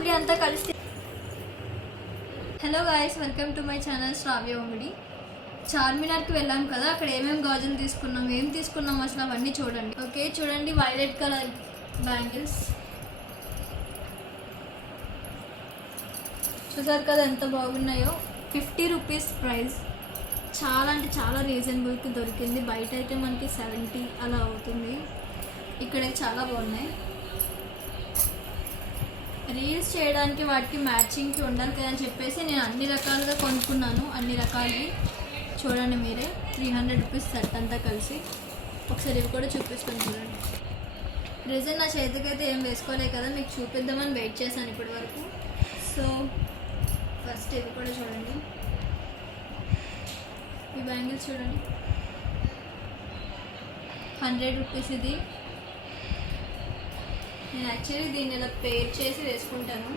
Family అంతా కలిసి. Hello guys, welcome to my channel Shravya Angadi. చార్మినార్కి వెళ్ళాం కదా, అక్కడ ఏమేమి గాజులు తీసుకున్నాం, ఏం తీసుకున్నాం అసలు అవన్నీ చూడండి. ఓకే చూడండి, వైలెట్ కలర్ బ్యాంగిల్స్ చూసారు కదా ఎంత బాగున్నాయో. 50 రూపీస్ ప్రైస్, చాలా అంటే చాలా రీజనబుల్కి దొరికింది. బయట అయితే మనకి 70 అలా అవుతుంది, ఇక్కడ చాలా బాగున్నాయి. రీల్స్ చేయడానికి వాటికి మ్యాచింగ్కి ఉండాలి కదా అని చెప్పేసి నేను అన్ని రకాలుగా కొనుక్కున్నాను. అన్ని రకాలు చూడండి మీరే. 300 రూపీస్ సెట్ అంతా కలిసి. ఒకసారి ఇవి కూడా చూపిస్తాను చూడండి. రీజన్ నా చేతికైతే ఏం వేసుకోలే కదా, మీకు చూపిద్దామని వెయిట్ చేశాను ఇప్పటి వరకు. సో ఫస్ట్ ఇవి కూడా చూడండి, ఈ బ్యాంగిల్స్ చూడండి. 100 రూపీస్ ఇది. నేను యాక్చువల్లీ దీన్ని ఇలా పేర్ చేసి వేసుకుంటాను.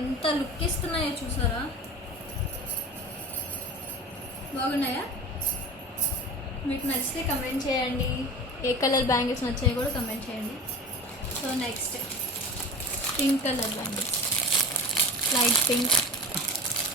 ఎంత లుక్ ఇస్తున్నాయో చూసారా, బాగున్నాయా? మీకు నచ్చితే కమెంట్ చేయండి. ఏ కలర్ బ్యాంగిల్స్ నచ్చాయో కూడా కమెంట్ చేయండి. So next pink colour bangles, light pink.